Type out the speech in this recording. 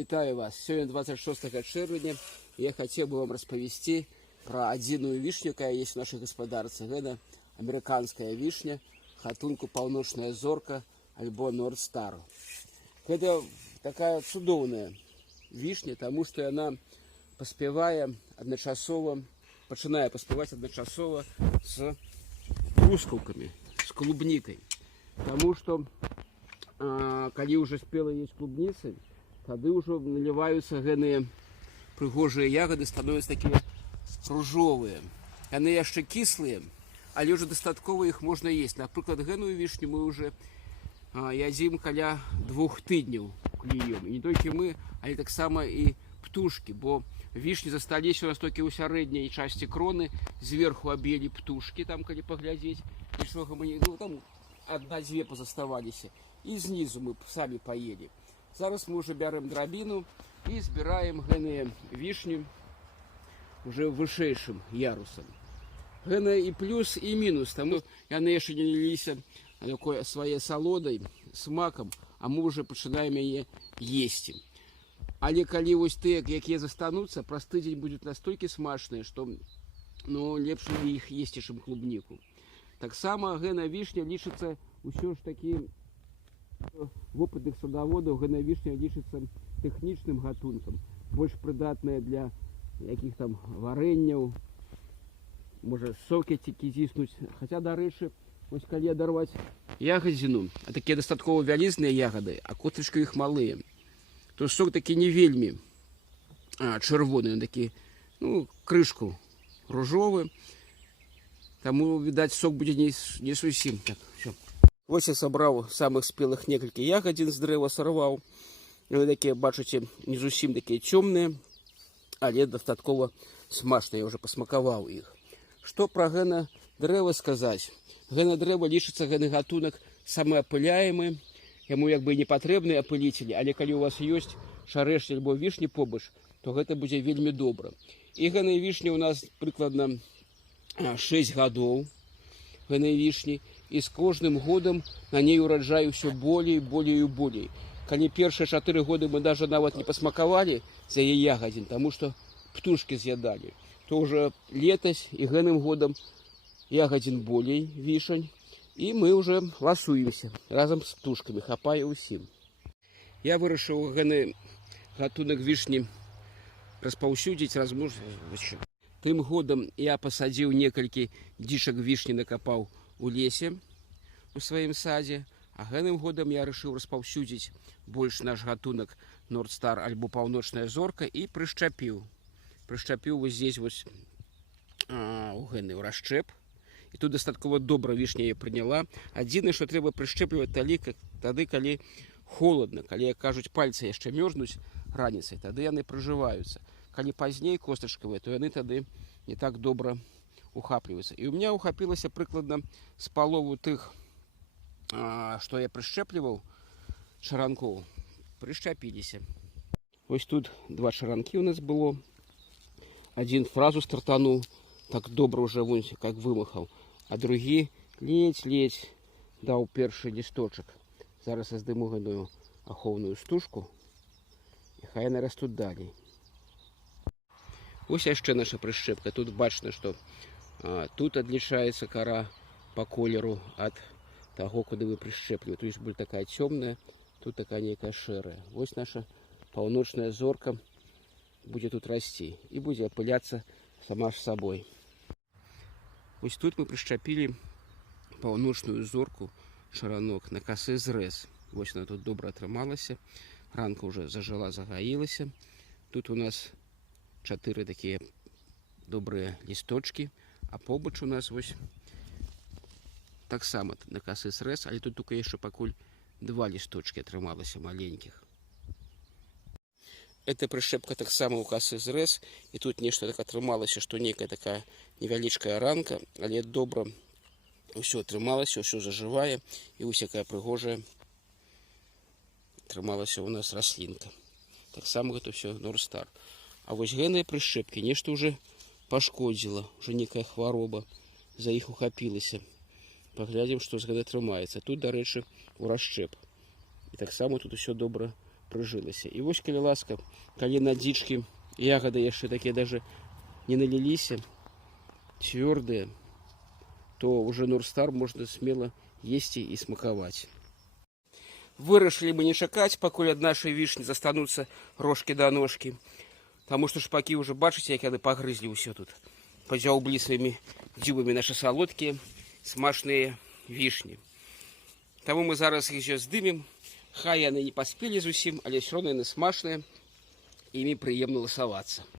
Вітаю вас! Сегодня 26 червня. Я хотел бы вам распавесці про адзіную вишню, якая есть в нашей господарцы. Это американская вишня, гатунку паўночная зорка альбо North Star. Это такая цудоўная вишня, потому что она паспявае адначасова, пачынае паспяваць адначасова с трускаўкамі, с клубникой. Потому что калі уже спела есть клубницы, тады уже наливаются гэныя прыгожыя ягоды, становятся такие ружовые. Яны яшчэ кислые, але уже дастаткова их можно есть. Например, гэную вишню мы уже ядзім каля 2 тыдняў клюем. И не только мы, але таксама и птушки, бо вишни застались у нас только у сярэдняй части кроны, сверху объели птушки, там калі поглядеть, нічога мы не, ну там одна-две позаставались, и снизу мы сами поели. Зараз мы уже бярем драбину и збираем гэныя вишню уже вышэйшым ярусам. Гэна и плюс, и минус, тому яны яшчэ не ліліся такой своей салодай, смаком, а мы уже пачынаем яе есці. Але калі вось тыя, якія застануцца, праз тыдзень будуць настолькі смачныя, што лепш іх есці, чым клубніку. Таксама гэна вишня лічыцца ўсё ж такі в опытных садоводов гэна вишня лічыцца тэхнічным гатункам, больш прыдатная для якіх там варэнняў, можа сокі кізіснуць. Хаця, дарэчы, вось калі адарваць ягадзіну, а такія дастаткова вялізныя ягады, а костачкі іх малыя, то сок такі не вельмі чырвоны, такі, крышку ружовы, таму, відаць, сок будзе не зусім так. Всё. Вось я сабраў самых спелых некалькі ягадзін з дрэва, сарваў. Яны такія, бачыце, не зусім такія цёмныя, але дастаткова смачныя, я уже пасмакаваў іх. Што пра гэна дрэва сказаць? Гэна дрэва лічыцца гэны гатунак самаапыляемы, яму як бы не патрэбны апыліцелі, але калі у вас ёсць шарэшні альбо вішні побач, то гэта будзе вельмі добра. І гэная вішня у нас прыкладна 6 гадоў, гэной вишни, и с каждым годом на ней урожай все более, более и более. Калі первые 4 года мы даже нават не посмаковали за яе ягодин, потому что птушки съедали, то уже летось и гэным годом ягодин более вишень, и мы уже ласуемся разом с птушками, хапая усім. Я вырашыў гэны гатунок вишни распаўсюдзіць, размножыць. Тым годам я пасадзіў некалькі дзічак вішні, накапаў у лесе у сваім садзе, а гэным годам я рашыў распаўсюдзіць больш наш гатунак North Star альбо паўночная зорка і прышчапіў. Прышчапіў вось здесь вось у гэны расчэп. І тут дастаткова добра вішня я прыняла. Адзінае, што трэба прышчэпліваць тады, калі холодна, калі, як кажуць, пальцы яшчэ мёрзнуць раніцай, тады яны прыжываюцца. Калі пазней костачкавыя, то яны тады не так добра ухапліваюцца. І у меня ухапілася прыкладна з палову тых, што я прышчэпліваў чаранкоў, прышчапіліся. Вось тут 2 чаранкі у нас было. Адзін фразу стартануў, так добра уже вон как вымахаў, а другі ледзь-ледзь даў першы лісточак. Зараз я здыму гэтую ахоўную стужку, і хай яны растуць далей. Ось яшчэ наша прышчэпка. Тут бачна, што тут адлічаецца кара по колеру ад таго, куды вы прышчэпліваеце. Тут будзе такая цёмная, тут такая нейкая шэрая. Вось наша паўночная зорка будзе тут расці і будзе апыляцца сама ж сабой. Вось тут мы прышчапілі паўночную зорку, чаранок на касы зрэз. Вось она тут добра атрымалася. Ранка уже зажила, загаілася. Тут у нас 4 такие добрые листочки, а побач у нас вось так само на касы срэз, але тут только яшчэ пакуль 2 листочки атрымалася маленьких. Эта прышчэпка так само у касы зрэз, і тут нешта так атрымалася, што нейкая такая невялічкая ранка, але добра ўсё атрымалася, ўсё зажывае, і вось якая прыгожая атрымалася у нас раслінка. Так само гэта ўсё North Star. А вось гэныя прышчэпкі нешта уже пашкодзіла, уже некая хвароба за іх ухапілася. Паглядзім, што з гэта атрымаецца. Тут, дарэчы, у расчэп. І таксама тут усё добра прыжылася. І вось, калі ласка, калі на дзічкі ягоды яшчэ такія даже не наліліся, цвёрдыя, то уже Нурстар можно смело есці і смакаваць. Вырашылі мы не чакаць, пакуль ад нашай вішні застануцца рожкі да ножкі. Таму што шпакі ўжо бачыце, як яны пагрызлі ўсё тут. Пазяўблі сваімі дзюбамі нашы салодкія, смачныя вішні. Таму мы зараз іх здымем. Хай яны не паспелі зусім, але ўсё роўна яны смачныя, і імі прыемна ласавацца.